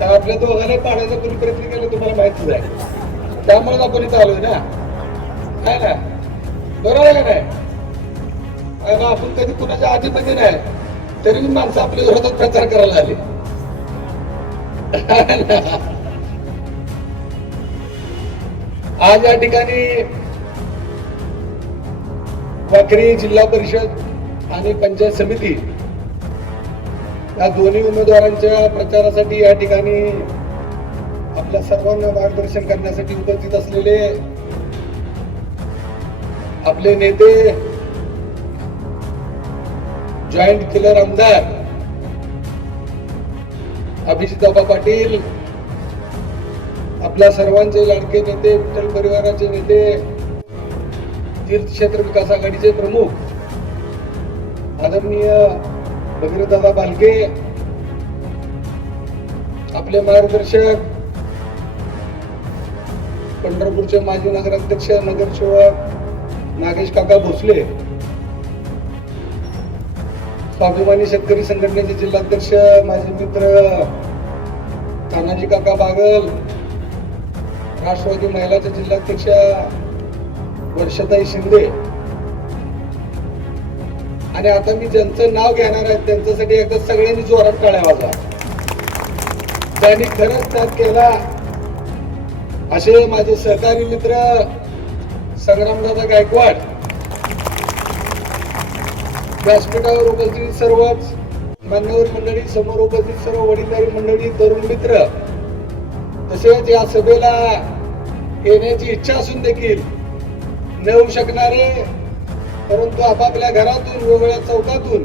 तर आपल्या दोघांना पाण्याचा कोणी प्रयत्न केला तुम्हाला माहितीच आहे. त्यामुळे आपण इथं आलोय ना, काय ना, बरोबर आहे का नाही? आणि आपण कधी कुणाच्या आधीमध्ये नाही, तरी माणसं आपल्या विरोधात प्रचार करायला आली. आज या ठिकाणी वाखरी जिल्हा परिषद आणि पंचायत समिती या दोन्ही उमेदवारांच्या प्रचारासाठी या ठिकाणी आपल्या सर्वांना मार्गदर्शन करण्यासाठी उपस्थित असलेले आपले नेते, जॉईंट किलर आमदार अभिजितदादा पाटील, आपल्या सर्वांचे लाडके नेते, विठ्ठल परिवाराचे नेते, तीर्थक्षेत्र विकास आघाडीचे प्रमुख आदरणीय भगीरथदादा बालके, आपले मार्गदर्शक पंढरपूरचे माजी नगराध्यक्ष नगरसेवक नागेश काका भोसले, स्वाभिमानी शेतकरी संघटनेचे जिल्हाध्यक्ष माझे मित्र तानाजी काका बागल, राष्ट्रवादी महिलाच्या जिल्हाध्यक्ष वर्षाताई शिंदे, आणि आता मी ज्यांचं नाव घेणार आहे त्यांच्यासाठी एकदा सगळ्यांनी जोरात टाळ्या वाजवा. त्यांनी खरंच त्याग केला असे माझे सहकारी मित्र संग्रामदादा गायकवाड, व्यासपीठावर उपस्थित सर्वच मान्यवर मंडळी, समोर उपस्थित सर्व वडीलधारी मंडळी, तरुण मित्र, तसेच या सभेला येण्याची इच्छा असून देखील न येऊ शकणारे, परंतु आपापल्या घरातून, वेगवेगळ्या चौकातून,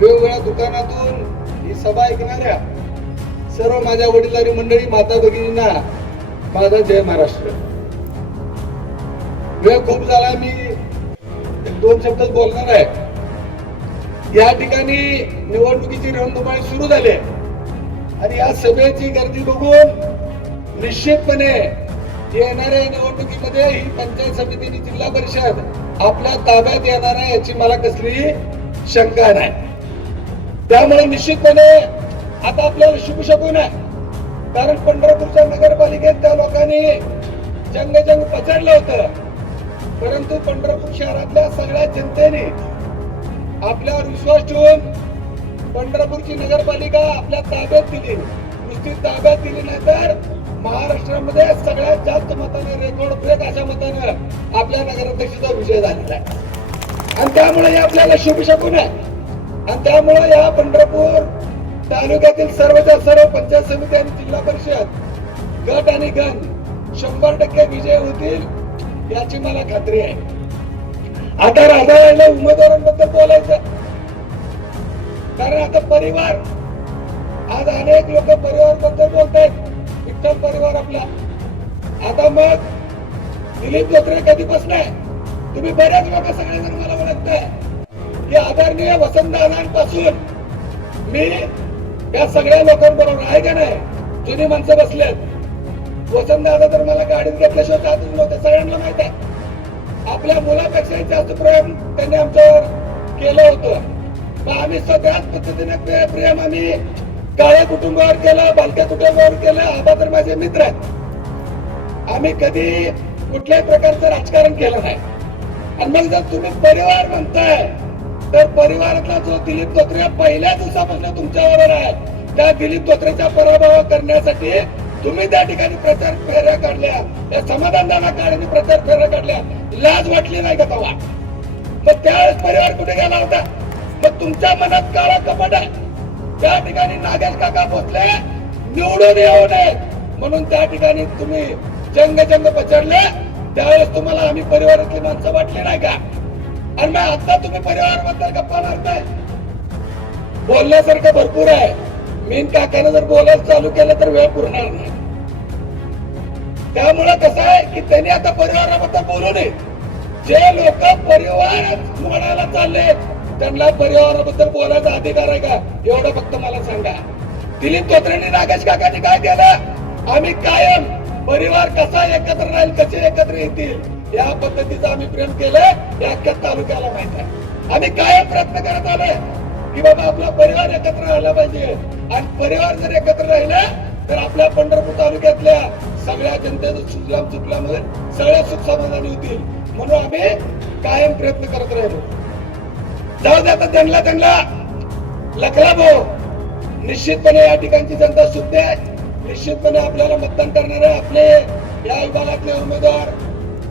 वेगवेगळ्या दुकानातून ही सभा ऐकणाऱ्या सर्व माझ्या वडीलधारी मंडळी, माता भगिनींना माझा जय महाराष्ट्र. वेळ खूप झाला, मी एक दोन शब्द बोलणार आहे. या ठिकाणी निवडणुकीची रणधुमाळी सुरू झाली आणि या सभेची गर्दी बघून निश्चितपणे येणाऱ्या निवडणुकीमध्ये ही पंचायत समिती, जिल्हा परिषद आपल्या ताब्यात येणार आहे याची मला कसली शंका नाही. त्यामुळे निश्चितपणे आता आपल्याला शुभ शकून आहे, कारण पंढरपूरच्या नगरपालिकेत त्या लोकांनी जंग पछाडलं होतं, परंतु पंढरपूर शहरातल्या सगळ्या जनतेने आपल्यावर विश्वास ठेवून पंढरपूरची नगरपालिका आपल्या ताब्यात दिली. नुसती ताब्यात दिली नाही तर महाराष्ट्रामध्ये सगळ्यात जास्त मताने, रेकॉर्ड ब्रेक अशा मताने आपल्या नगराध्यक्षाचा विजय झालेला आहे. आणि त्यामुळे आपल्याला शुभ शकून आहे. आणि त्यामुळे या पंढरपूर तालुक्यातील सर्वच्या सर्व पंचायत समिती आणि जिल्हा परिषद गट आणि गण 100% विजय होतील याची मला खात्री आहे. आता राहिलेल्या उमेदवारांबद्दल बोलायचं, कारण आता परिवार, आज अनेक लोक परिवार बद्दल बोलतात, विठ्ठल परिवार आपला. आता मग दिलीप धोत्रे कधीपासून आहे, तुम्ही बऱ्याच लोक सगळेजण मला म्हणत की आदरणीय वसंतदादांपासून मी या सगळ्या लोकांबरोबर आहे का नाही, जुनी माणसं बसलेत. वसंतदादा तर मला गाडीत घेतल्याशिवाय जातच नव्हते, सगळ्यांना माहित आहे. आपल्या मुलापेक्षाही जास्त प्रेम त्यांनी आमच्यावर केलं होतं. मग आम्ही सगळ्याच पद्धतीने प्रेम आम्ही काळ्या कुटुंबावर केलं, बालक्या कुटुंबावर केलं. आबा तर माझे मित्र आहेत, आम्ही कधी कुठल्याही प्रकारचं राजकारण केलं नाही. आणि मग जर तुम्ही परिवार म्हणताय तर परिवारातला जो दिलीप धोत्रे पहिल्या दिवसापासून तुमच्याबरोबर आहे, त्या दिलीप धोत्रेचा पराभव करण्यासाठी तुम्ही त्या ठिकाणी प्रचार फेऱ्या काढल्या, त्या समाधानदाना काढणी प्रचार फेऱ्या काढल्या. लाज वाटली नाही का तेव्हा? मग त्यावेळेस परिवार कुठे गेला होता? मग तुमच्या मनात काळा कपट आहे. त्या ठिकाणी नागेश काका भोसले निवडून येऊ नये म्हणून त्या ठिकाणी तुम्ही जंग पछाडले. त्यावेळेस तुम्हाला आम्ही परिवारातली माणसं वाटली नाही का? आणि मग आता तुम्ही परिवाराबद्दल गप्पा मारताय. बोलण्यासारखं भरपूर आहे. मीन काकाने जर बोलायला चालू केलं तर वेळ पुरणार नाही. त्यामुळे कसं आहे की त्यांनी आता परिवाराबद्दल बोलू नये. जे लोक परिवार मोडायला चालले त्यांना परिवाराबद्दल बोलायचा अधिकार आहे का, एवढं फक्त मला सांगा. दिलीप धोत्रेंनी, नागेश काकांनी काय केलं? आम्ही कायम परिवार कसा एकत्र राहील, कसे एकत्र येतील या पद्धतीचं आम्ही प्रेम केलं. या अख्ख्या तालुक्याला माहित आहे. आम्ही कायम प्रयत्न करत आलोय की बाबा आपला परिवार एकत्र राहिला पाहिजे. आणि परिवार जर एकत्र राहिला तर आपल्या पंढरपूर तालुक्यातल्या सगळ्या जनतेचं सुजलाम चुकल्यामुळे सगळ्या सुख समाधानी होतील म्हणून आम्ही कायम प्रयत्न करत राहिलो. जाऊ दे आता त्यांना लखला भाऊ, निश्चितपणे या ठिकाणची जनता शुद्ध आहे. निश्चितपणे आपल्याला मतदान करणारे आपले या विभागातले उमेदवार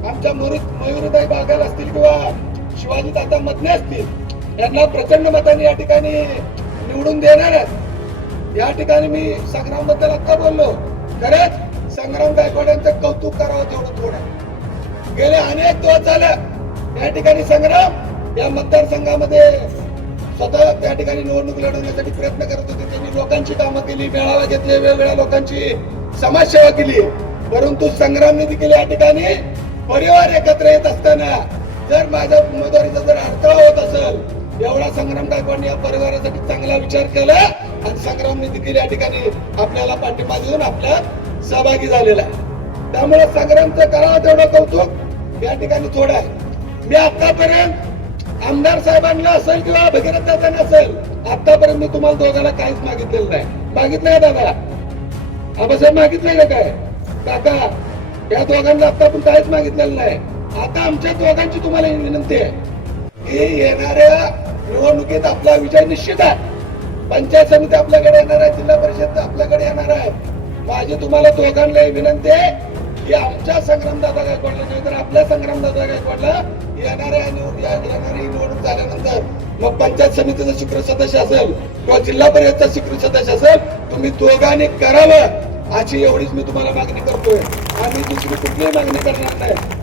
आमच्या मयुरताई बागल असतील किंवा शिवाजी दादा मधने असतील यांना प्रचंड मताने या ठिकाणी निवडून देणार आहेत. या ठिकाणी मी संग्राम बद्दल आता बोललो, खरंच संग्राम गायकवाड यांचं कौतुक करावं तेवढं थोडं. गेले अनेक दिवस झाले या ठिकाणी संग्राम या मतदारसंघामध्ये स्वतः त्या ठिकाणी निवडणूक लढवण्यासाठी प्रयत्न करत होते. त्यांनी लोकांची कामं केली, मेळावा घेतले, वेगवेगळ्या लोकांची समाजसेवा केली. परंतु संग्रामने देखील या ठिकाणी परिवार एकत्र येत असताना जर माझ्या उमेदवारीचा जर अडथळा होत असेल एवढा संग्राम गायकवाडने या परिवारासाठी चांगला विचार केला आणि संग्रामने देखील या ठिकाणी आपल्याला पाठिंबा देऊन आपल्या सहभागी झालेला आहे. त्यामुळे संग्रामचं करावं तेवढं कौतुक या ठिकाणी थोडं आहे. मी आतापर्यंत आमदार साहेबांना असेल किंवा भगीरथ दादांना असेल आतापर्यंत मी तुम्हाला दोघांना काहीच मागितलेलं नाही. मागितलंय दादा, आबासाहेब मागितलंय का काय? काका, या दोघांना आता आपण काहीच मागितलेलं नाही. आता आमच्या दोघांची तुम्हाला विनंती आहे की येणाऱ्या निवडणुकीत आपला विजय निश्चित आहे. पंचायत समिती आपल्याकडे येणार आहे, जिल्हा परिषद आपल्याकडे येणार आहे. माझी तुम्हाला दोघांना विनंती आहे की आमच्या संग्रामदादा गायकवाडला नाही तर आपल्या संग्रामदादा गायकवाडला येणारी निवडणूक झाल्यानंतर मग पंचायत समितीचा स्वीकृत सदस्य असेल किंवा जिल्हा परिषदचा स्वीकृत सदस्य असेल तुम्ही दोघांनी करावं अशी एवढीच मी तुम्हाला मागणी करतोय. आम्ही दुसरी कुठलीही मागणी करणार नाही.